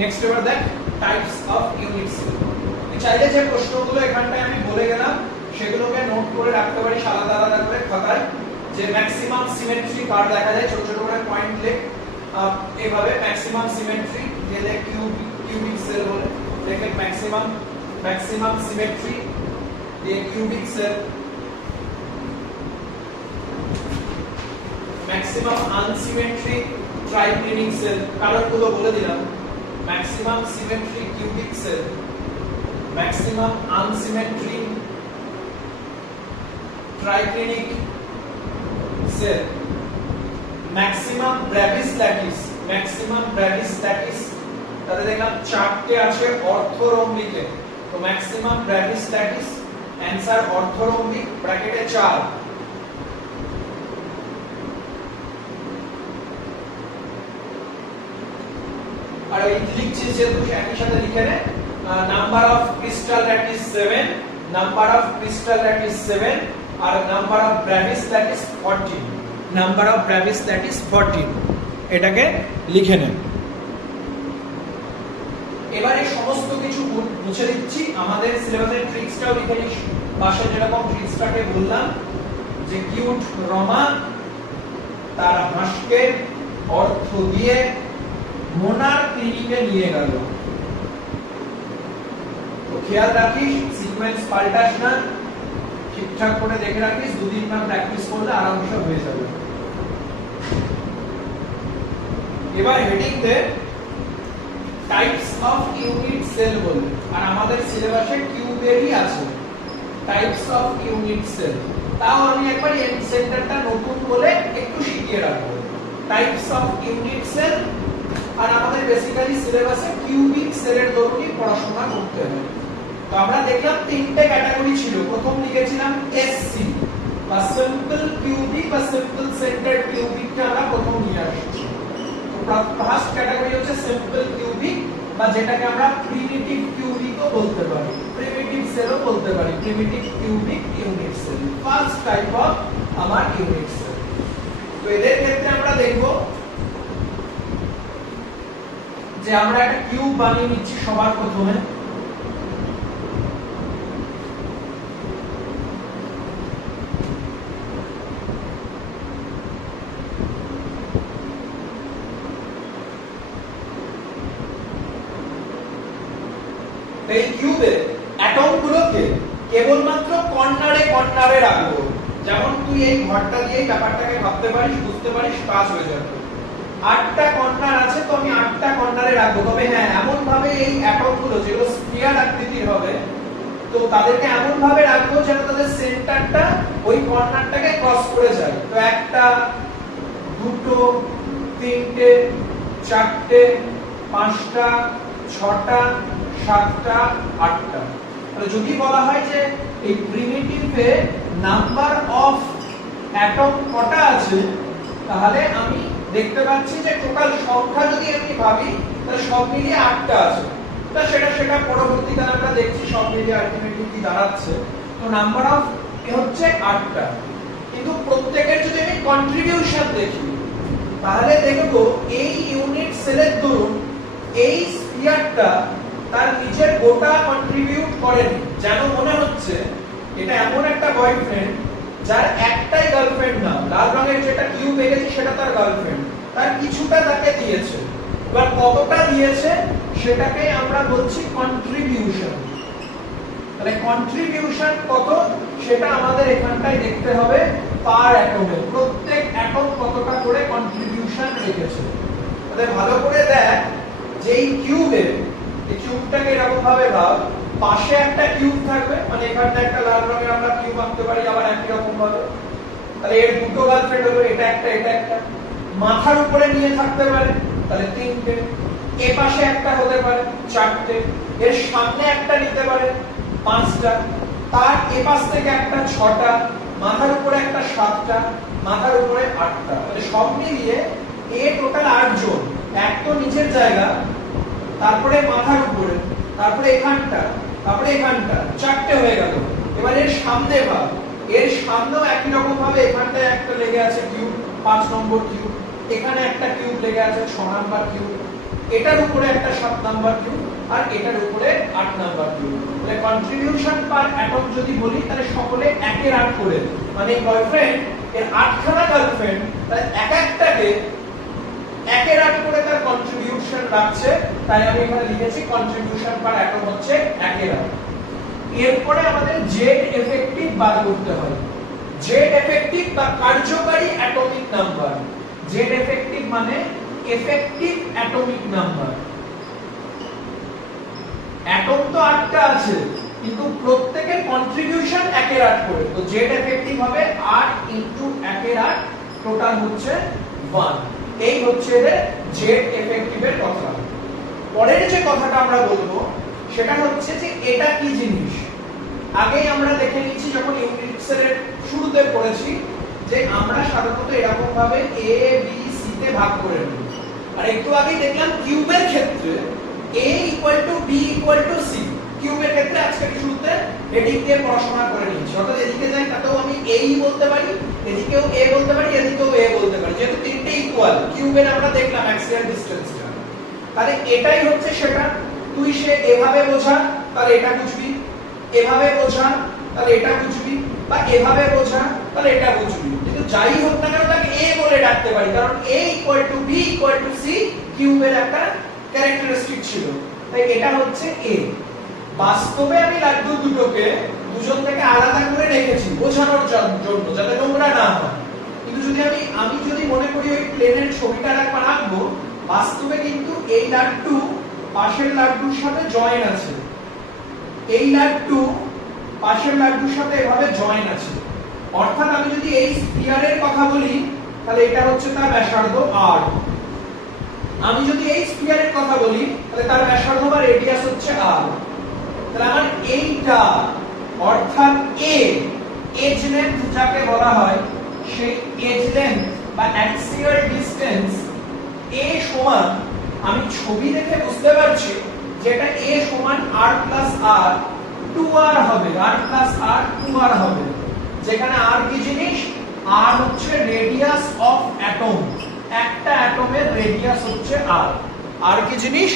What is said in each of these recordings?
Next এবার দেখ types of unit sell. চাইলে যে প্রশ্নগুলো এখানটায় আমি বলে গেলাম সেগুলোকে নোট করে রাখতে পারিস আলাদা আলাদা করে খাতায়, যে ম্যাক্সিমাম সিমেট্রি কার দেখা যায় ছোট ছোট করে পয়েন্ট লিখ, এইভাবে ম্যাক্সিমাম সিমেট্রি যেটা কিউবিক সেল বলে, দেখে ম্যাক্সিমাম সিমেট্রি দিয়ে cubic cell, maximum unsymmetry triclinic cell, কারণগুলো বলে দিলাম। Maximum symmetry cubic cell, maximum unsymmetry triclinic cell, maximum Bravais lattice, তাহলে দেখলাম চারটে আছে অর্থরম্বিকে, তো maximum Bravais lattice answer orthorhombic ব্র্যাকেটে 4। আর এই লিখছিস যেহেতু একই সাথে লিখে নে, number of crystal lattice 7, number of crystal lattice 7 আর number of Bravais lattice 14, number of Bravais lattice 14, এটাকে লিখে নে। এবারে সমস্ত কিছু মুছে দিচ্ছি, আমাদের সিলেবাসের ট্রিক্সটাও লিখে নিস পাশে, যেরকম ট্রিক্সটাকে বললাম যে কিউট রমা তার হাঁসকে অর্থ দিয়ে মোনার ক্লিনিকে নিয়ে গেল। তো খেয়াল রাখিস সিকোয়েন্স পাল্টাস না, ঠিকঠাক করে দেখে রাখিস, দুদিন মান প্র্যাকটিস করলে আরামসে হয়ে যাবে। এবার হেডিং দে টাইপস অফ ইউনিট সেল বলে, আর আমাদের সিলেবাসে কিউবেরই আছে টাইপস অফ ইউনিট সেল, তাও আমি একবার এন সেন্টারটা নতুন বলে একটু শিখিয়ে রাখবো। টাইপস অফ ইউনিট সেল, আর আমাদের বেসিক্যালি সিলেবাসে কিউবিক সেলের দরুনই পড়াশোনা করতে হবে। তো আমরা দেখলাম তিনটে ক্যাটাগরি ছিল, প্রথম লিখেছিলাম এসসি বা সিম্পল কিউবিক বা সিম্পল সেন্টার্ড কিউবিকটা আমরা প্রথম নিয়ে আসছি। ফার্স্ট ক্যাটাগরি হচ্ছে সিম্পল কিউবিক বা যেটাকে আমরা প্রিমিটিভ কিউবিকও বলতে পারি, প্রিমিটিভ সেলও বলতে পারি, primitive cubic unit cell, first type of আমার ইউনিট সেল। তো এদের ক্ষেত্রে আমরা দেখব যে আমরা একটা কিউব বানিয়ে নিচ্ছি সবার প্রথমে। এই কিউবে অ্যাটমগুলোকে কেবলমাত্র কর্নারে কর্নারে রাখবো, যেমন তুই এই ঘরটা দিয়ে ব্যাপারটাকে ভাবতে পারিস, বুঝতে পারিস, কাজ হয়ে যাবে। 8টা কর্নার আছে, তো আমি 8টা কর্নারে রাখবো, তবে হ্যাঁ এমন ভাবে এই অ্যাটমগুলো যেগুলো স্ফিয়ার আকৃতির হবে তো তাদেরকে এমন ভাবে রাখবো যেন তাদের সেন্টারটা ওই কর্নারটাকে ক্রস করে যায়। তো 1টা 2টো 3টে 4টে 5টা 6টা 7টা 8টা। তাহলে যদি বলা হয় যে এই প্রিমিটিভে নাম্বার অফ অ্যাটম কটা আছে, তাহলে আমি দেখতে পাচ্ছি যে টোটাল সংখ্যা যদি আমি ভাবি তাহলে সব মিলিয়ে 8টা আছে। তা সেটা পরবর্তীকালে আমরা দেখছি সব মিলিয়ে আলটিমেটলি কি দাঁড়াচ্ছে। তো নাম্বার অফ হচ্ছে 8টা, কিন্তু প্রত্যেকের যদি আমি কন্ট্রিবিউশন দেখি তাহলে দেখবো এই ইউনিট সেলের দরুন এই স্ফিয়ারটা তার নিজের গোটা কন্ট্রিবিউট করেনি, যেন মনে হচ্ছে এটা এমন একটা বয়ফ্রেন্ড যার একটাই গার্লফ্রেন্ড না, লাল রঙের যেটা কিউব এঁকেছি সেটা তার গার্লফ্রেন্ড, তার কিছুটা তাকে দিয়েছে। এবার কতটা দিয়েছে সেটাকে আমরা বলছি কন্ট্রিবিউশন। তাহলে কন্ট্রিবিউশন কত সেটা আমাদের এখানটায় দেখতে হবে পার অ্যাটমে, প্রত্যেক অ্যাটম কতটা করে কন্ট্রিবিউশন রেখেছে। তাহলে ভালো করে দেখ যে এই কিউবে, এই কিউবটাকে এরকম ভাবে ভাব, পাশে একটা কিউব থাকবে, মানে এখানটা একটা লাল রঙের আমরা কিউব আঁকতে পারি আবার একই রকম ভাবে। তাহলে এর দুটো গার্লফ্রেন্ড হলো, এটা একটা এটা একটা। মাথার উপরে নিয়ে থাকতে পারে, তাহলে 3টে। এ পাশে একটা হতে পারে 4টে, এর সামনে একটা নিতে পারে 5টা, তার এ পাশ থেকে একটা 6টা, মাথার উপরে একটা 7টা, মাথার উপরে 8টা। তাহলে সব মিলিয়ে এ টোটাল 8 জন। এক তো নিচের জায়গা, তারপরে মাথার উপরে, তারপরে এখানটা, তারপরে এখানটা, 4টে হয়ে গেল। এবার এর সামনে ভাব, এর সামনেও একই রকম ভাবে এখানটায় একটা লেগে আছে কিউব, 5 নম্বর কিউব, এখানে একটা কিউব লেগে আছে 6 নাম্বার কিউব, এটার উপরে একটা 7 নাম্বার কিউব আর এটার উপরে 8 নাম্বার কিউব। তাহলে কন্ট্রিবিউশন পার অ্যাটম যদি বলি তাহলে সকলে একের 8 করে, মানে বয়ফ্রেন্ড এর 8খানা গার্লফ্রেন্ড, তাহলে এক একটাকে একের 8 করে তার কন্ট্রিবিউশন রাখছে, তাই আমি এখানে লিখেছি কন্ট্রিবিউশন পার অ্যাটম হচ্ছে একের 8। এরপরে আমাদের জেড এফেক্টিভ বার করতে হয়। জেড এফেক্টিভ বা কার্যকারী অ্যাটমিক নাম্বার। জেড এফেক্টিভ মানে এফেক্টিভ অ্যাটমিক নাম্বার। অ্যাটম তো 8টা আছে কিন্তু প্রত্যেকের কন্ট্রিবিউশন একের 8 করে, তো জেড এফেক্টিভ হবে 8 ইনটু একের 8, টোটাল হচ্ছে 1। এই হচ্ছে এর জেড এফেক্টিভের কথা। পরের যে কথাটা আমরা বলবো সেটা হচ্ছে যে এটা কি জিনিস। আগেই আমরা দেখে নিয়েছি যখন ইউনিটস এর শুরুতে পড়েছি যে আমরা সাধারণত এরকম ভাবে এ বি সি তে ভাগ করে নিই, আর একটু আগেই দেখলাম কিউবের ক্ষেত্রে a = b = c। কিউবের ক্ষেত্রে আজকে শুরুতে এদিক দিয়ে পড়াশোনা করে নিয়েছি, অর্থাৎ এদিকে যাই তাতেও আমি a বলতে পারি, এদিকেও a বলতে পারি, এদিকেও a বলতে পারি, যেহেতু তিনটে ইকুয়াল। কিউবের আমরা দেখলাম অ্যাক্সিয়াল ডিসটেন্সটা, তাহলে এটাই হচ্ছে সেটা। তুই সে এভাবে বোঝা তাহলে এটা বুঝবি, এভাবে বোঝা তাহলে এটা বুঝবি, বা এভাবে বোঝা তাহলে এটা বুঝবি, কিন্তু যাই হোক না কেন তাকে a বলে ডাকতে পারি, কারণ a = b = c কিউবের একটা ক্যারেক্টারিস্টিক ছিল, তাই এটা হচ্ছে a। বাস্তবে আমি লাড্ডু দুটোকে দুজন থেকে আলাদা করে রেখেছি বোঝানোর জন্য, যাতে নোংরা না হয়, কিন্তু যদি আমি যদি মনে করি ওই প্লেনের ছবিটা একবার আঁকবো, বাস্তবে কিন্তু এই লাড্ডু পাশের লাড্ডুর সাথে জয়েন আছে, এই লাড্ডু পাশের লাড্ডুর সাথে এভাবে জয়েন আছে। অর্থাৎ আমি যদি এই স্ফিয়ারের কথা বলি তাহলে এটা হচ্ছে তার ব্যাসার্ধ r। আমি যদি এই স্ফিয়ারের কথা বলি তাহলে তার ব্যাসার্ধ বা রেডিয়াস হচ্ছে r। তাহলে আমার এইটা অর্থাৎ a, এজ লেন্থ যাকে বলা হয়, সেই এজ লেন্থ বা অ্যাক্সিয়াল ডিসটেন্স a সমান, আমি ছবি দেখে বুঝতে পারছি যে এটা a সমান r + r 2r হবে, r + r 2r হবে, যেখানে r কি জিনিস, r হচ্ছে রেডিয়াস অফ অ্যাটম, একটা অ্যাটমের রেডিয়াস হচ্ছে r। r কি জিনিস,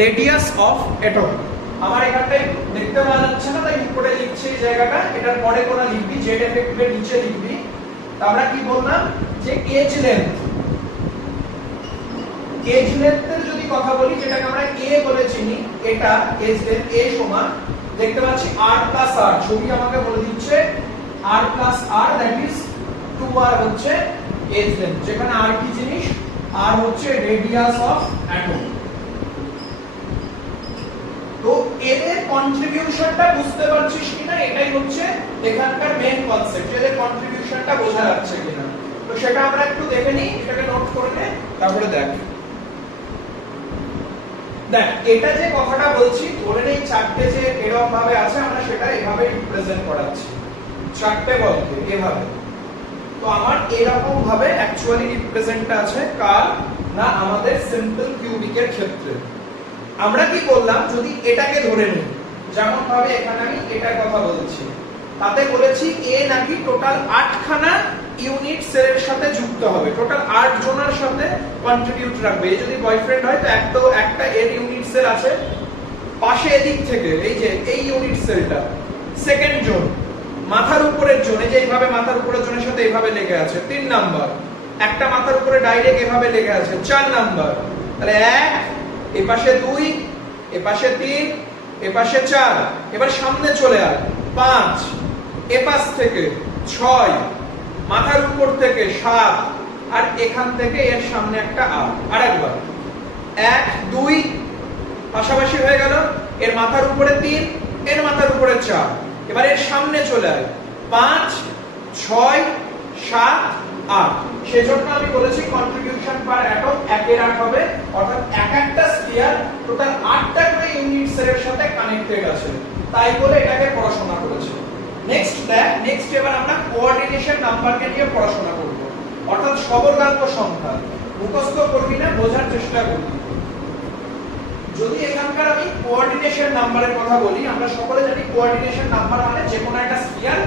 রেডিয়াস অফ অ্যাটম। আমার এখানটায় দেখতে পাওয়া যাচ্ছে না, তাই উপরে লিখছি এই জায়গাটা, এটার পরে কোন লিখবি, জেড এফেক্টিভের নিচে লিখবি। আমরা কি বললাম যে এজ লেন্থ, এজ লেন্থের যদি কথা বলি, যেটাকে আমরা a বলে চিনি, এটা এজ লেন্থ a সমান, দেখতে পাচ্ছি r + r, ছবি আমাকে বলে দিচ্ছে r + r that is 2r হচ্ছে এজ লেন্থ, যেখানে r কি জিনিস, r হচ্ছে রেডিয়াস অফ অ্যাটম। তো এদের কন্ট্রিবিউশনটা বুঝতে পারছিস কিনা, এটাই হচ্ছে এখানকার মেইন কনসেপ্ট, এদের কন্ট্রিবিউশনটা বোঝা যাচ্ছে কিনা। তো সেটা আমরা একটু দেখে নিই, এটাকে নোট করে নে, তারপরে দেখ। এটা যে কথাটা বলছি, ধরে নেই চারটে যে এরকম ভাবে আছে, আমরা সেটা এভাবে রিপ্রেজেন্ট করাচ্ছি, চারটে বলকে এভাবে। তো আমার এরকম ভাবে অ্যাকচুয়ালি রিপ্রেজেন্ট আছে কার না, আমাদের সিম্পল কিউবিকের ক্ষেত্রে। আমরা কি করলাম, যদি এটাকে ধরে নিই, যেমন ভাবে এখানে আমি এটার কথা বলছি, তাতে বলেছি a নাকি টোটাল 8খানা ইউনিট সেলের সাথে যুক্ত হবে, টোটাল 8 জনের সাথে কন্ট্রিবিউট রাখবে। এই যদি বয়ফ্রেন্ড হয় তো একটা এর ইউনিট সেল আছে পাশে এদিক থেকে, এই যে এই ইউনিট সেলটা সেকেন্ড জোন, মাথার উপরের জোন, এই যে এইভাবে মাথার উপরের জোনের সাথে এইভাবে লেগে আছে 3 নাম্বার, একটা মাথার উপরে ডাইরেক্ট এভাবে লেগে আছে 4 নাম্বার। তাহলে 1, এই পাশে 2, এই পাশে 3, এই পাশে 4, এবার সামনে চলে আয় 5, এ পাশ থেকে 6, মাথার উপর থেকে 7, আর এখান থেকে এর সামনে একটা আরেকবার 1, 2 পাশাপাশি হয়ে গেল, এর মাথার উপরে 3, এর মাথার উপরে 4, এবার এর সামনে চলে আয় 5, 6, 7, 8। সেজন্য আমি বলেছি কন্ট্রিবিউশন পার অ্যাটম 1/8 হবে, অর্থাৎ এক একটা স্ফিয়ার টোটাল 8টা করে ইউনিট সেলের সাথে কানেক্টেড আছে, তাই বলে এটাকে পড়াশোনা করেছে। নেক্সট এবার আমরা কোঅর্ডিনেশন নাম্বারকে নিয়ে পড়াশোনা করব, অর্থাৎ সবর্গাঙ্ক সংখ্যা। মুখস্থ করবি না, বোঝার চেষ্টা করবি। যদি এখানকার আমি কোঅর্ডিনেশন নাম্বারের কথা বলি, আমরা সকলে জানি কোঅর্ডিনেশন নাম্বার মানে যে কোনো একটা স্ফিয়ার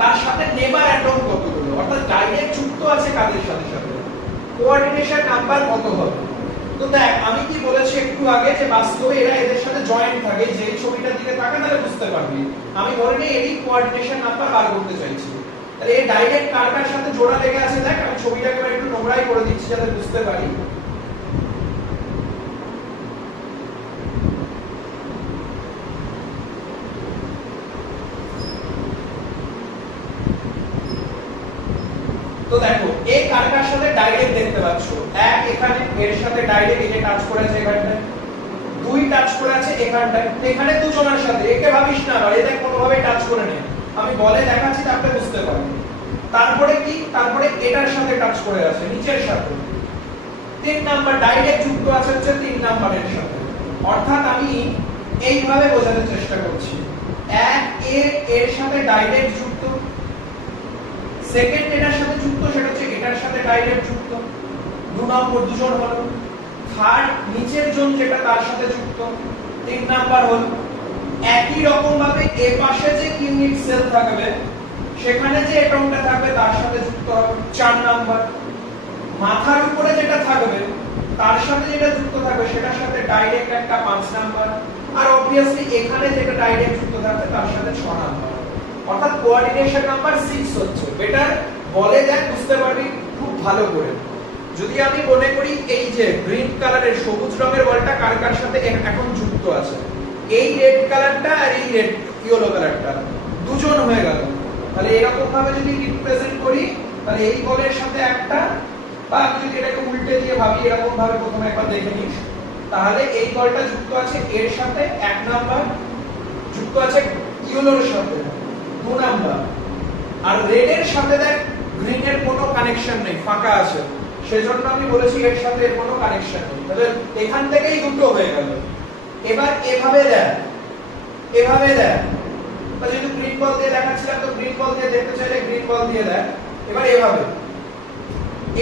তার সাথে নেবার অ্যাটম কতগুলো, অর্থাৎ ডাইরেক্ট যুক্ত আছে কাদের সাথে সাথে, কোঅর্ডিনেশন নাম্বার কত হবে। তো দেখ আমি কি বলেছি, আগে যে বাস্তবে এরা এদের সাথে জয়েন্ট থাকে, যে এই ছবিটার দিকে তাকা তাহলে বুঝতে পারবি। আমি ধরে নিই এরই কোঅর্ডিনেশন নাম্বার বার করতে চাইছি, তাহলে এই ডাইরেক্ট কার কার সাথে জোড়া লেগে আছে দেখ। আমি ছবিটাকে একটু নোংরাই করে দিচ্ছি যাতে বুঝতে পারি। তো দেখো এই কার কার সাথে ডাইরেক্ট দেখতে পাচ্ছ, এক এখানে এর সাথে ডাইরেক্ট এই যে টাচ করে আছে এখানটায়, দুই টাচ করে আছে এখানটায়, এখানে দুজনের সাথে, একে ভাবিস না আর এদের কোনোভাবে টাচ করে নেই, আমি বলে দেখাচ্ছি তাহলে বুঝতে পারবে। তারপরে কি, তারপরে এটার সাথে টাচ করে আছে নিচের সাথে, 3 নাম্বার ডাইরেক্ট যুক্ত আছে হচ্ছে 3 নাম্বারের সাথে। অর্থাৎ আমি এইভাবে বোঝাতে চেষ্টা করছি, এক এর সাথে ডাইরেক্ট যুক্ত, সেকেন্ড এটার সাথে যুক্ত সেটা হচ্ছে এটার সাথে ডাইরেক্ট যুক্ত, 2 নম্বর দুজন হলো, থার্ড নিচের জন যেটা তার সাথে যুক্ত, 3 নাম্বার হলো। একই রকম ভাবে এ পাশে যে ইউনিট সেল থাকবে সেখানে যে অ্যাটমটা থাকবে তার সাথে যুক্ত হবে, 4 নাম্বার। মাথার উপরে যেটা থাকবে তার সাথে যেটা যুক্ত থাকবে সেটার সাথে ডাইরেক্ট একটা 5 নাম্বার, আর অবভিয়াসলি এখানে যেটা ডাইরেক্ট যুক্ত থাকবে তার সাথে 6 নাম্বার। অর্থাৎ কোঅর্ডিনেশন নাম্বার 6 হচ্ছে। বেটার বলে দেখ বুঝতে পারবি খুব ভালো করে। যদি আমি মনে করি এই যে গ্রিন কালারের সবুজ রঙের বলটা কার কার সাথে এখন যুক্ত আছে, এই রেড কালারটা আর এই রেড ইয়েলো কালারটা দুজন হয়ে গেল, তাহলে এরকম ভাবে যদি রিপ্রেজেন্ট করি তাহলে এই বলের সাথে একটা, বা আমি যদি এটাকে উল্টে দিয়ে ভাবি এরকম ভাবে প্রথমে একবার দেখে নিস, তাহলে এই বলটা যুক্ত আছে এর সাথে 1 নাম্বার, যুক্ত আছে ইয়েলোর সাথে 2 নাম্বার, আর রেড এর সাথে দেখ গ্রিন এর কোনো কানেকশন নেই, ফাঁকা আছে, সেজন্য আমি বলেছি এর সাথে এর কোনো কানেকশন নেই, তাহলে এখান থেকেই দুটো হয়ে গেল। এবার এভাবে দেখ, এভাবে দেখ, বা যেহেতু গ্রিন বল দিয়ে দেখাচ্ছিলাম তো গ্রিন বল দিয়ে দেখতে চাইলে গ্রিন বল দিয়ে দেখ। এবার এভাবে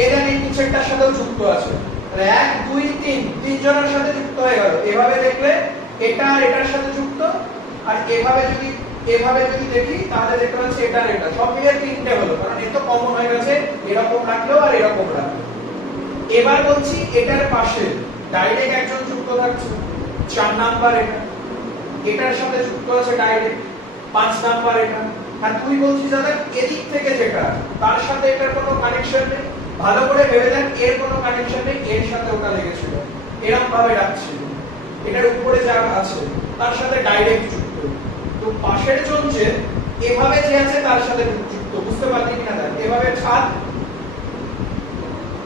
এদের এই নিচেরটার সাথেও যুক্ত আছে, তাহলে 1 2 3 তিন জনের সাথে যুক্ত হয়ে গেল। এভাবে দেখলে এটা আর এটার সাথে যুক্ত, আর এভাবে যদি দেখি তাহলে দেখতে পাচ্ছি এটা আর এটা সব মিলে 3টে হলো, কারণ এ তো কমন হয়ে গেছে, এরকম রাখলেও আর এরকম রাখলেও। এবার বলছি এটার পাশে ডাইরেক্ট একজন যুক্ত থাকছে, 4 নাম্বার এটা, এটার সাথে যুক্ত আছে ডাইরেক্ট 5 নাম্বার এটা, আর তুই বলছিস দাদা এদিক থেকে যেটা তার সাথে এটার কোনো কানেকশন নেই, ভালো করে ভেবে দেখ এর কোনো কানেকশন নেই, এর সাথে ওটা লেগেছিল, এরকম ভাবে রাখছিল, এটার উপরে যা আছে তার সাথে ডাইরেক্ট যুক্ত। তো পাশের জন যে এভাবে যে আছে তার সাথে যুক্ত, বুঝতে পারলি কিনা দেখ, এভাবে 7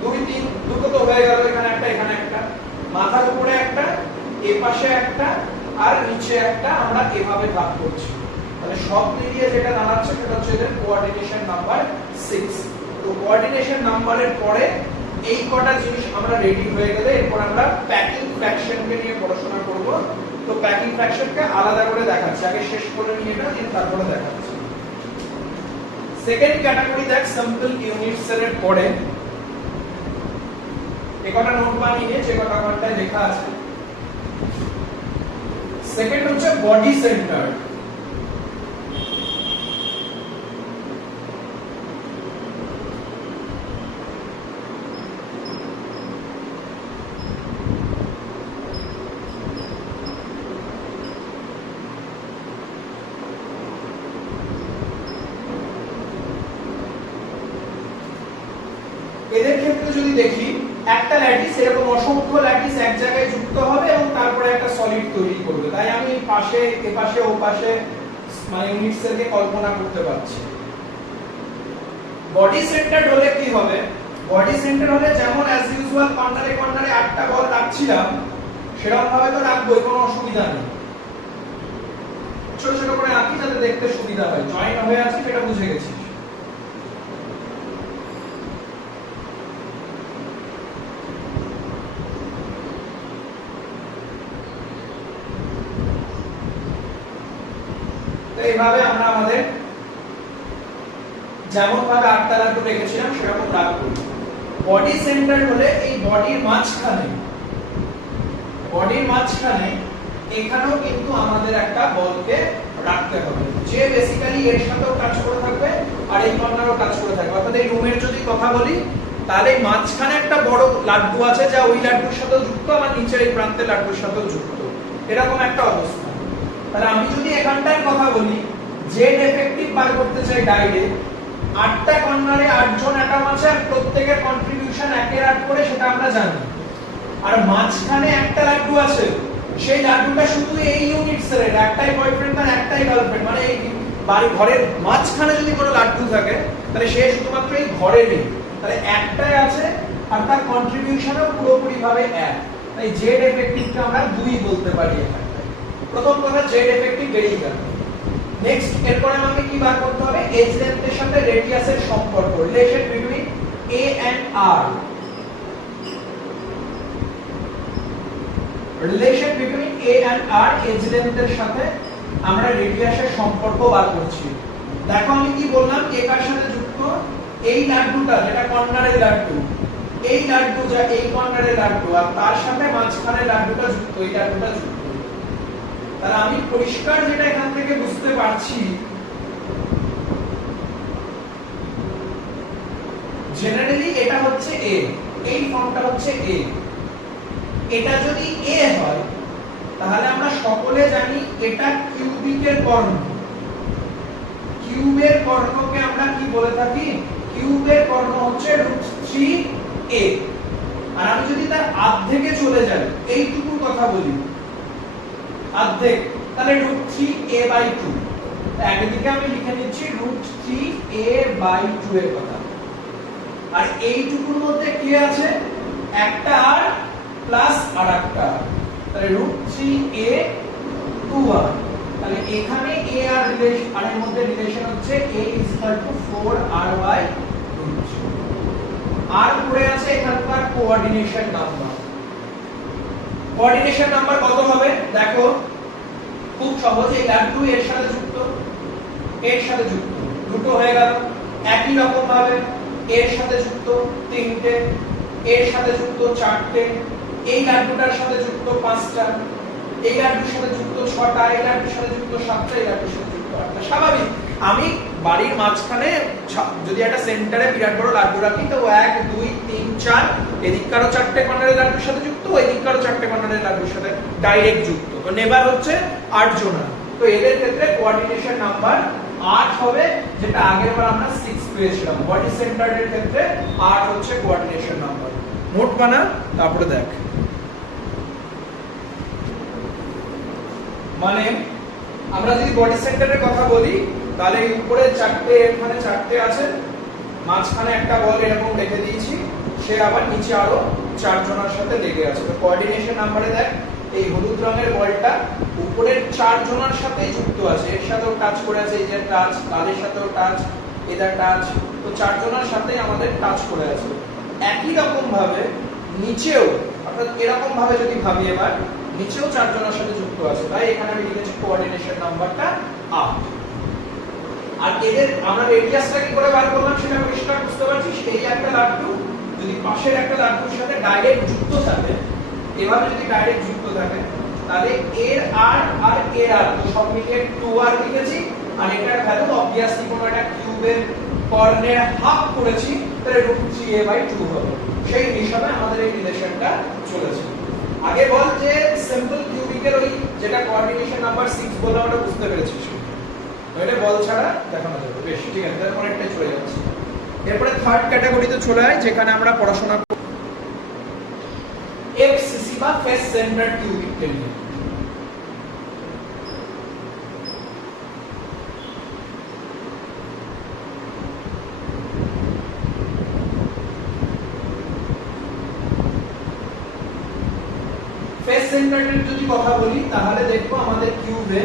2 3 দুটো তো হয়ে গেল, এখানে একটা এখানে একটা, মাথার উপরে একটা, এই পাশে একটা, আর নিচে একটা, আমরা এভাবে ভাগ করছি, তাহলে সব মিলিয়ে যেটা দাঁড়াচ্ছে সেটা হচ্ছে এদের কোঅর্ডিনেশন নাম্বার 6। তো কোঅর্ডিনেশন নাম্বারের পরে এই কটা জিনিস আমরা রেডি হয়ে গেলে এরপর আমরা প্যাকিং ফ্র্যাকশনকে নিয়ে পড়াশোনা করব। তো প্যাকিং ফ্র্যাকশনকে আলাদা করে দেখাচ্ছি, আগে শেষ করে নিয়ে এটা তারপরে দেখাচ্ছি। সেকেন্ড ক্যাটাগরি দেখ সিম্পল ইউনিট সেলের পরে এই কটা নোট বানিয়ে নিয়ে যে কটা ঘন্টায় লেখা আছে। সেকেন্ড হচ্ছে বডি সেন্টার। এদের ক্ষেত্রে যদি দেখি একটা ল্যাটিস এরকম অসংখ্য ল্যাটিস এক জায়গায় যুক্ত হবে এবং তারপরে একটা সলিড তৈরি করবে, তাই আমি পাশে এপাশে ও পাশে মানে ইউনিট সেলকে কল্পনা করতে পারছি। বডি সেন্টার হলে কি হবে, বডি সেন্টার হলে যেমন অ্যাজ ইউজুয়াল কর্নারে কর্নারে 8টা বল রাখছিলাম সেরকম ভাবে তো রাখবো, কোনো অসুবিধা নেই, ছোট ছোট করে আঁকি যাতে দেখতে সুবিধা হয়, জয়েন হয়ে আছে সেটা বুঝে গেছি। এইভাবে আমরা আমাদের যেমন ভাবে 8টা রাখতে রেখেছিলাম সেরকম রাখবো। বডি সেন্টার হলে এই বডির মাঝখানে এখানেও কিন্তু আমাদের একটা বলকে রাখতে হবে, যে বেসিক্যালি এর সাথেও টাচ করে থাকবে আর এই কর্নারও টাচ করে থাকবে। অর্থাৎ এই রুমের যদি কথা বলি তাহলে এই মাঝখানে একটা বড় লাড্ডু আছে যা ওই লাড্ডুর সাথে যুক্ত, আমার নিচের এই প্রান্তের লাড্ডুর সাথে যুক্ত, এরকম একটা অবস্থা। তাহলে আমি যদি এখানটার কথা বলি, জেড এফেক্টিভ বার করতে চাই ডাইরেক্ট, 8টা কর্নারে 8 জন অ্যাটম আছে আর প্রত্যেকের কন্ট্রিবিউশন 1-8 করে, সেটা আমরা জানি। আর মাঝখানে একটা লাড্ডু আছে, সেই লাড্ডুটা শুধু এই ইউনিটস এর, একটাই বয়ফ্রেন্ড আর একটাই গার্লফ্রেন্ড, মানে এই বাড়ি ঘরের মাঝখানে যদি কোনো লাড্ডু থাকে তাহলে সে শুধুমাত্র এই ঘরেরই, তাহলে একটাই আছে আর তার কন্ট্রিবিউশনও পুরোপুরি ভাবে 1, তাই জেড এফেক্টিভকে আমরা 2 বলতে পারি এখানে। প্রথম কথা জেড এফেক্টিভ বেরিয়ে গেল। নেক্সট এরপরে আমাকে কি বার করতে হবে, এজ লেন্থের সাথে রেডিয়াসের সম্পর্ক, relation between a and r, relation between a and r, edge লেন্থের সাথে আমরা রেডিয়াসের সম্পর্ক বার করছি। দেখো আমি কি বললাম, এ কার সাথে যুক্ত, এই লাড্ডুটা যেটা কর্নারের লাড্ডু, এই লাড্ডু যা এই কর্নারের লাড্ডু, আর তার সাথে মাঝখানে লাড্ডুটা যুক্ত, এই লাড্ডুটা যুক্ত। তাহলে আমি পরিষ্কার যেটা এখান থেকে বুঝতে পারছি, জেনারেলি এটা হচ্ছে এ, এই ফর্মটা হচ্ছে এ। এটা যদি এ হয় তাহলে আমরা সকলে জানি এটা কিউবিকের কর্ণ। কিউবের কর্ণকে আমরা কি বলে থাকি, কিউবের কর্ণ হচ্ছে √3a। আর আমি যদি তার অর্ধেকে চলে যাই, এইটুকুর কথা বলি, অর্ধেক, তাহলে √3a/2, একদিকে আমি লিখে নিচ্ছি √3a/2 এর কথা। আর এইটুকুর মধ্যে কি আছে, একটা আর প্লাস আরেকটা, তাহলে √3a/2r। তাহলে এখানে a আর রিলেশন, আর এর মধ্যে রিলেশন হচ্ছে a = 4r/√3। আর পড়ে আছে এখানকার কোঅর্ডিনেশন নাম্বার। কোঅর্ডিনেশন নাম্বার কত হবে দেখো, খুব সহজ, এই লাড্ডু এর সাথে যুক্ত, এর সাথে যুক্ত, দুটো হয়ে গেল। একই রকম ভাবে এর সাথে যুক্ত 3টে, এর সাথে যুক্ত 4টে, এই লাড্ডুটার সাথে যুক্ত 5টা, এই লাড্ডুর সাথে যুক্ত 6টা, এই লাড্ডুর সাথে যুক্ত 7টা, এই লাড্ডুর সাথে যুক্ত 8টা। স্বাভাবিক, আমি বাড়ির মাঝখানে যদি একটা সেন্টারে বিরাট বড় লাড্ডু রাখি, তো 1 2 3 4, এদিককারও 4টে কর্নারের লাড্ডুর সাথে যুক্ত, এদিককারও 4টে কর্নারের লাড্ডুর সাথে ডাইরেক্ট যুক্ত, তো নেবার হচ্ছে 8 জন। তো এদের ক্ষেত্রে কোঅর্ডিনেশন নাম্বার 8 হবে, যেটা আগের বার আমরা 6 পেয়েছিলাম। বডি সেন্টারের ক্ষেত্রে 8 হচ্ছে কোঅর্ডিনেশন নাম্বার। নোট বানা, তারপরে দেখ। মানে আমরা যদি বডি সেন্টারের কথা বলি, তাহলে উপরে 4টে, এখানে 4টে আছে, মাঝখানে একটা বল এরকম রেখে দিয়েছি, সে আবার নিচে আরো 4 জনের সাথে লেগে আছে। তো কোঅর্ডিনেশন নাম্বারে দেখ, এই হলুদ রঙের বলটা উপরের 4 জনের সাথে যুক্ত আছে, এর সাথেও টাচ করে আছে, এই যে টাচ, লালের সাথেও টাচ, এটা টাচ, তো 4 জনের সাথে আমাদের টাচ করে আছে। একই রকম ভাবে নিচেও, অর্থাৎ এরকম ভাবে যদি ভাবি, এবার নিচেও 4 জনের সাথে যুক্ত আছে, তাই এখানে আমি লিখেছি কোঅর্ডিনেশন নাম্বারটা 8। আর এদের আমরা রেডিয়াসটা কি করে বার করলাম সেটা পরিষ্কার বুঝতে পারছিস। এই একটা লাড্ডু যদি পাশের একটা লাড্ডুর সাথে ডাইরেক্ট যুক্ত থাকে, এভাবে যদি ডাইরেক্ট যুক্ত থাকে, তাহলে এর আর আর এর আর সব মিলিয়ে 2r লিখেছি। আর এটার ভ্যালু অবভিয়াসলি কোনো একটা কিউবের কর্ণের হাফ করেছি, তাহলে √3a/2 হবে। সেই হিসাবে আমাদের এই রিলেশনটা চলেছে। আগে বল যে সিম্পল কিউবিকের ওই যেটা কোঅর্ডিনেশন নাম্বার 6 বললাম, ওটা বুঝতে পেরেছিস? এটা বল ছাড়া দেখানো যাবে। বেশ, ঠিক আছে, তাহলে পরেরটাই চলে যাচ্ছে। এরপরে থার্ড ক্যাটাগরিতে চলে যায়, যেখানে আমরা পড়াশোনা করব এফসিসি বা ফেস সেন্টার্ড কিউবিক নিয়ে। ফেস সেন্টার্ডের যদি কথা বলি, তাহলে দেখবো আমাদের কিউবে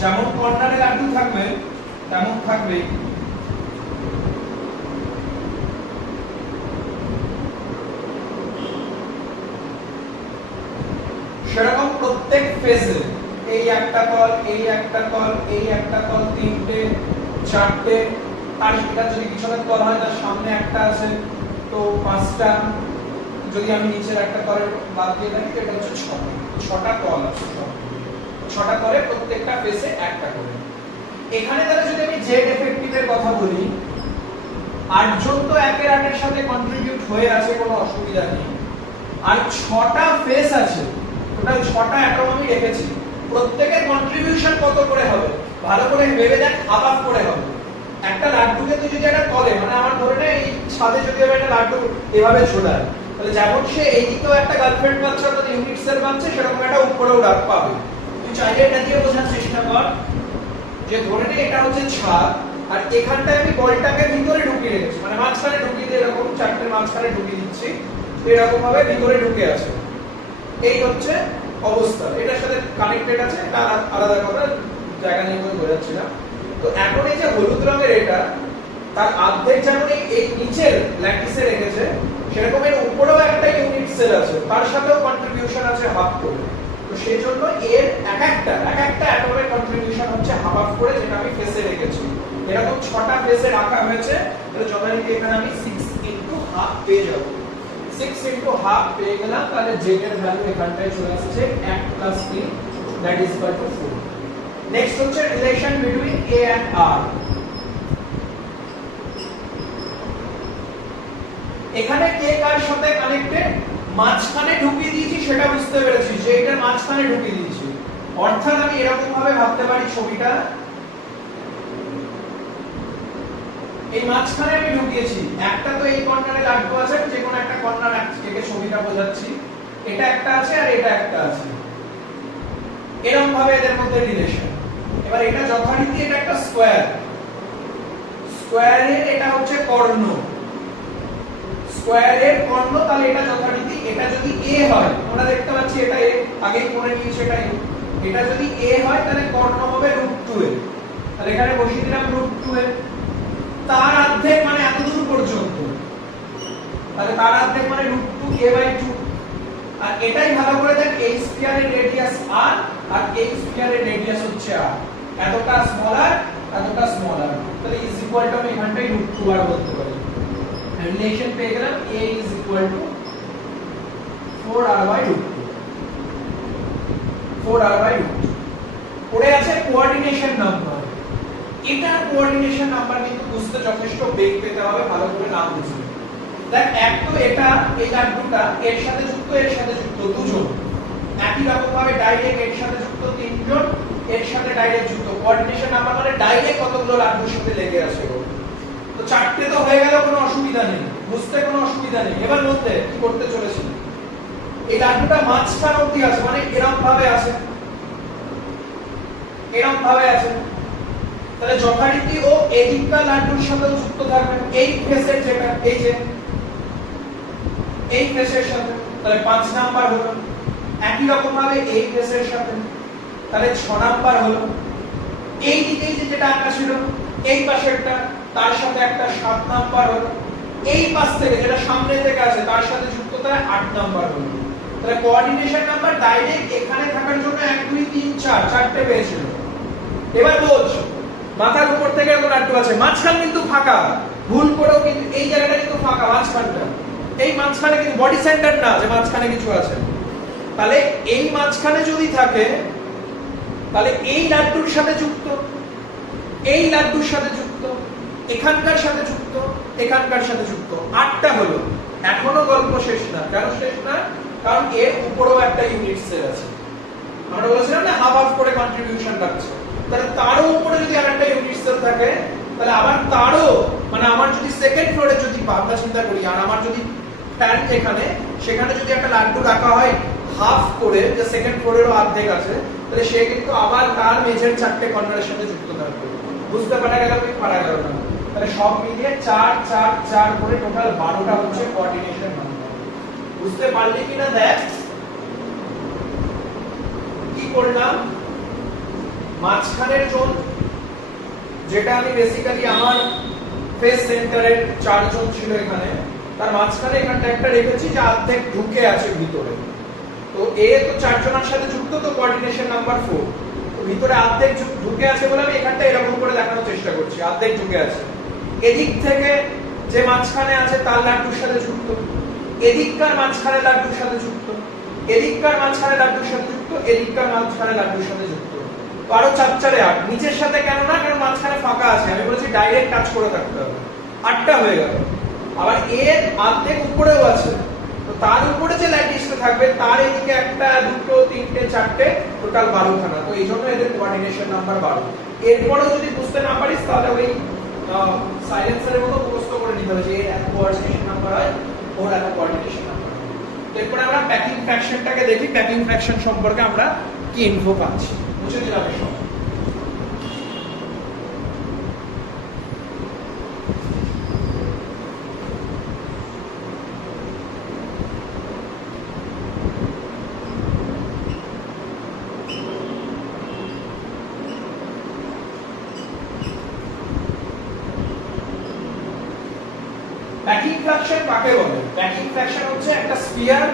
যেমন কর্নারে লাড্ডু থাকবে তেমন থাকবে সেরকম প্রত্যেক ফেজে এই একটা কল, এই একটা কল, এই একটা কল, 3টে 4টে, তার এটা যদি পিছনের কল হয় তার সামনে একটা আছে, তো 5টা। যদি আমি নিচের একটা কলের বাদ দিয়ে থাকি, এটা হচ্ছে 6টা কল আছে। 6টা করে প্রত্যেকটা ফেসে একটা করে। এখানে তাহলে যদি আমি জেড এফেক্টিভের কথা বলি, 8 জন তো একের আটের সাথে কন্ট্রিবিউট হয়ে আছে, কোনো অসুবিধা নেই। আর 6টা ফেস আছে, টোটাল 6টা অ্যাটম আমি রেখেছি, প্রত্যেকের কন্ট্রিবিউশন কত করে হবে ভালো করে ভেবে দেখ, হাফ হাফ করে হবে। একটা লাড্ডুকে তুই যদি একটা তলে, মানে আমার ধরে নে এই ছাদে যদি আমি একটা লাড্ডু এভাবে ঝোলাই, তাহলে যেমন সে এইদিকেও একটা গার্লফ্রেন্ড পাচ্ছে অর্থাৎ ইউনিট সেল পাচ্ছে, সেরকম একটা উপরেও রাগ পাবে। তুই চাইলে এটা দিয়ে বোঝার চেষ্টা কর যে ধরে নে এটা হচ্ছে ছাদ, আর এখানটায় আমি বলটাকে ভিতরে ঢুকিয়ে রেখেছি, মানে মাঝখানে ঢুকিয়ে দিয়ে এরকম চারটের মাঝখানে ঢুকিয়ে দিচ্ছি, এরকম ভাবে ভিতরে ঢুকে আছে। এই হচ্ছে অবস্থা, এটার সাথে কানেক্টেড আছে, তার আলাদা কথা, জায়গা নিয়ে বলে বোঝাচ্ছি না। তো এখন এই যে হলুদ রঙের এটা, তার অর্ধেক যেমন এই নিচের ল্যাটিসে রেখেছে, সেরকম এর উপরেও একটা ইউনিট সেল আছে, তার সাথেও কন্ট্রিবিউশন আছে হাফ করে। তো সেই জন্য এর এক একটা অ্যাটমের কন্ট্রিবিউশন হচ্ছে হাফ হাফ করে, যেটা আমি ফেসে রেখেছি। এরকম 6টা ফেসে রাখা হয়েছে, তাহলে যথারীতি এখানে আমি 6 ইনটু হাফ পেয়ে যাব। 6 ইনটু হাফ পেয়ে গেলাম, তাহলে z এর ভ্যালু এখানটায় চলে আসছে 1 plus 3, that is equal to 4। Next হচ্ছে relation between a and r। এখানে কে কার সাথে কানেক্টেড, মাঝখানে ঢুকিয়ে দিয়েছি, সেটা বুঝতে পেরেছি যে এটার মাঝখানে ঢুকিয়ে দিয়েছি, অর্থাৎ আমি এরকম ভাবে ভাবতে পারি ছবিটা, এই মাঝখানে আমি ঢুকিয়েছি, একটা তো এই কর্নারে লাড্ডু আছে, যে কোনো একটা কর্নার থেকে ছবিটা বোঝাচ্ছি, এটা একটা আছে আর এটা একটা আছে, এরকম ভাবে এদের মধ্যে রিলেশন। এবার এটা যথারীতি এটা একটা স্কয়ার, স্কয়ারের এটা হচ্ছে কর্ণ, স্কয়ারের কর্ণ, তাহলে এটা যথারীতি, এটা যদি a হয়, আমরা দেখতে পাচ্ছি এটা a, আগেই পড়ে নিয়েছি এটা a, এটা যদি a হয় তাহলে কর্ণ হবে √2a, তাহলে এখানে বসিয়ে দিলাম √2a, তার অর্ধেক মানে এত দূর পর্যন্ত, তাহলে তার অর্ধেক মানে √2a/2। আর এটাই ভালো করে দেখ, এই স্ফিয়ারের রেডিয়াস r আর এই স্ফিয়ারের রেডিয়াস হচ্ছে r, এতটা স্মলার এতটা স্মলার, তাহলে ইজ ইকুয়াল টু আমি এখানটাই √2r বলতে পারি। রিলেশন পেয়ে গেলাম a is equal two 4r/√2, 4r/√2। পড়ে আছে কোঅর্ডিনেশন নাম্বার, এটা কোঅর্ডিনেশন নাম্বার কিন্তু বুঝতে যথেষ্ট বেগ পেতে হবে, ভালো করে না বুঝলে। দেখ এক তো এটা, এই লাড্ডুটা এর সাথে যুক্ত, এর সাথে যুক্ত দুজন, একই রকম ভাবে ডাইরেক্ট এর সাথে যুক্ত তিনজন, এর সাথে ডাইরেক্ট যুক্ত, কোঅর্ডিনেশন নাম্বার মানে ডাইরেক্ট কতগুলো লাড্ডুর সাথে লেগে আছে। তো চারটে তো হয়ে গেল, কোনো অসুবিধা নেই, বুঝতে কোনো অসুবিধা নেই। এবার মধ্যে কি করতে চলেছি, এই লাড্ডুটা মাঝখান অবধি আছে, মানে এরকম ভাবে আছে, এরকম ভাবে আছে, তাহলে যথারীতি ও এদিককার লাড্ডুর সাথে যুক্ত থাকবে, এই ফেসের যেটা, এই যে এই ফেসের সাথে, তাহলে 5 নাম্বার হলো। একই রকম ভাবে এই ফেসের সাথে, তাহলে 6 নাম্বার হলো। এই দিকেই যেটা আঁকা ছিল এই পাশেরটা, তার সাথে একটা 7 নাম্বার হলো। এই পাশ থেকে যেটা সামনে থেকে আছে তার সাথে যুক্ত, তাহলে 8 নাম্বার হলো। তাহলে কোঅর্ডিনেশন নাম্বার ডাইরেক্ট এখানে থাকার জন্য 1 2 3 4 চারটে পেয়েছিল। এবার বোঝ, মাথার উপর থেকে এত লাড্ডু আছে, মাঝখান কিন্তু ফাঁকা, ভুল করেও কিন্তু এই জায়গাটা কিন্তু ফাঁকা, মাঝখানটা, এই মাঝখানে কিন্তু বডি সেন্টার না যে মাঝখানে কিছু আছে। তাহলে এই মাঝখানে যদি থাকে, তাহলে এই লাড্ডুর সাথে যুক্ত, এই লাড্ডুর সাথে যুক্ত, এখানকার সাথে যুক্ত, এখানকার সাথে যুক্ত, 8টা হলো। এখনো গল্প শেষ না, কেন শেষ না, কারণ এর উপরেও একটা ইউনিট সেল আছে, আমরা বলেছিলাম না হাফ হাফ করে কন্ট্রিবিউশন রাখছে, তাহলে তারও উপরে যদি আরেকটা ইউনিট সেল থাকে, তাহলে আবার তারও, মানে আমার যদি সেকেন্ড ফ্লোরে যদি ভাবনা চিন্তা করি, আর আমার যদি ফ্যান এখানে, সেখানে যদি একটা লাড্ডু রাখা হয় হাফ করে, যে সেকেন্ড ফ্লোরেরও অর্ধেক আছে, তাহলে সে কিন্তু আবার তার মেঝের 4টে কর্নারের সাথে যুক্ত থাকবে। বুঝতে পারা গেল কি পারা গেল না? তাহলে সব মিলিয়ে 4 4 4 করে টোটাল 12টা হচ্ছে কোঅর্ডিনেশন নাম্বার। বুঝতে পারলি কিনা দেখ, কি করলাম, মাঝখানের জোন যেটা আমি বেসিক্যালি আমার ফেস সেন্টারের 4 জন ছিল এখানে, তার মাঝখানে এখানটা একটা রেখেছি যে অর্ধেক ঢুকে আছে ভিতরে। তো এ তো 4 জনের সাথে যুক্ত, তো কোঅর্ডিনেশন নাম্বার 4, তো ভিতরে অর্ধেক ঢুকে আছে বলে আমি এখানটা এরকম করে দেখানোর চেষ্টা করছি, অর্ধেক ঢুকে আছে। এদিক থেকে যে মাঝখানে আছে তার লাড্ডুর সাথে যুক্ত, এদিককার মাঝখানে লাড্ডুর সাথে যুক্ত, এদিককার মাঝখানে লাড্ডুর সাথে যুক্ত, এদিককার মাঝখানে লাড্ডুর সাথে যুক্ত। তো আরো 4 8 নিচের সাথে কেন না, কারণ মাঝখানে ফাঁকা আছে, আমি বলেছি ডাইরেক্ট কাজ করে থাকতে হবে। 8টা হয়ে গেল। আবার এর অর্ধেক উপরেও আছে, তো তার উপরে যে ল্যাটিসটা থাকবে তার এদিকে 1 2 3 4 টোটাল 12খানা। তো এই জন্য এদের কোঅর্ডিনেশন নাম্বার 12। এরপরেও যদি বুঝতে না পারিস তাহলে ওই সাইলেন্সারের মতো মুখস্থ করে নিতে হবে যে এর কোঅর্ডিনেশন নাম্বার হয়, ওর একটা কোঅর্ডিনেশন নাম্বার। তো এরপর আমরা প্যাকিং ফ্র্যাকশনটাকে দেখি, প্যাকিং ফ্র্যাকশন সম্পর্কে আমরা কি ইনফো পাচ্ছি। বুঝে দিলাম সব। প্যাকিং ফ্র্যাকশন কাকে বলে? প্যাকিং ফ্র্যাকশন হচ্ছে একটা স্ফিয়ার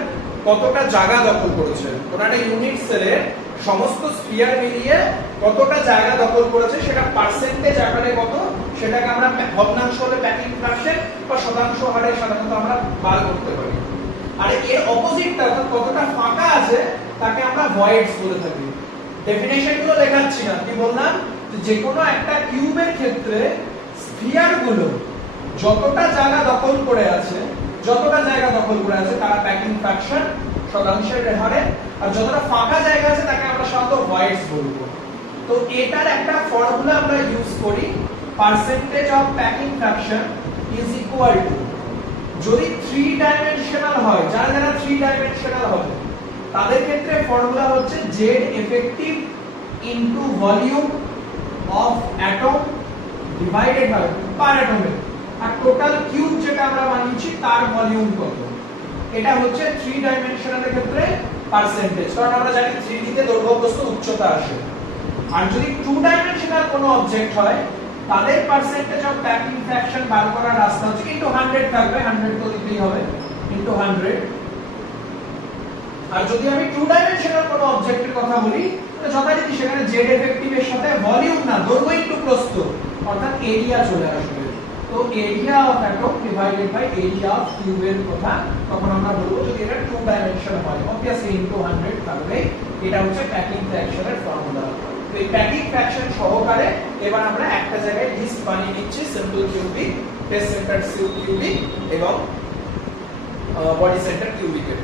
কতটা জায়গা দখল করেছে, কোন একটা ইউনিট সেলের সমস্ত স্ফিয়ার মিলিয়ে কতটা জায়গা দখল করেছে সেটা পার্সেন্টেজ আকারে কত, সেটাকে আমরা ভগ্নাংশ হলে প্যাকিং ফ্র্যাকশন বা শতাংশ হারে সাধারণত আমরা বার করতে পারি। আর এর অপোজিটটা অর্থাৎ কতটা ফাঁকা আছে তাকে আমরা ভয়েডস বলে থাকি। ডেফিনিশন গুলো লেখাচ্ছি না, কি বললাম যে কোনো একটা কিউবের ক্ষেত্রে স্ফিয়ার গুলো যতটা জায়গা দখল করে আছে তারা প্যাকিং ফ্র্যাকশন শতাংশের হারে, আর যতটা ফাঁকা জায়গা আছে তাকে আমরা সাধারণত ভয়েডস বলবো। তো এটার একটা ফর্মুলা আমরা ইউজ করি, percentage of packing fraction is equal two, যদি 3 ডাইমেনশনাল হয়, যারা 3 ডাইমেনশনাল হবে তাদের ক্ষেত্রে ফর্মুলা হচ্ছে z effective into volume of atom divided by per অ্যাটমের, আর টোটাল কিউব যেটা আমরা বানিয়েছি তার ভলিউম কত। এটা হচ্ছে 3 ডাইমেনশনালের ক্ষেত্রে পার্সেন্টেজ, কারণ আমরা জানি 3D তে দৈর্ঘ্য প্রস্থ উচ্চতা আসে। আর যদি 2 ডাইমেনশনাল কোনো অবজেক্ট হয় তাদের পার্সেন্টেজ অফ প্যাকিং ফ্র্যাকশন বার করার রাস্তা হচ্ছে কিন্তু 100 থাকবে, 100 তো দিতেই হবে ইনটু 100। আর যদি আমি 2 ডাইমেনশনাল কোনো অবজেক্টের কথা বলি তাহলে যথারীতি সেখানে z এফেক্টিভ এর সাথে ভলিউম না দৈর্ঘ্য ইনটু প্রস্থ অর্থাৎ এরিয়া চলে আসবে। তো area of atom divided by area of কিউবের কথা তখন আমরা বলবো যদি এটা 2 ডাইমেনশন হয়, obviously ইনটু 100 থাকবে। এটা হচ্ছে প্যাকিং ফ্র্যাকশনের ফর্মুলা। তো এই প্যাকিং ফ্র্যাকশন সহকারে এবার আমরা একটা জায়গায় লিস্ট বানিয়ে নিচ্ছি, simple cubic, test centre cubic এবং বডি সেন্টার কিউবিকের।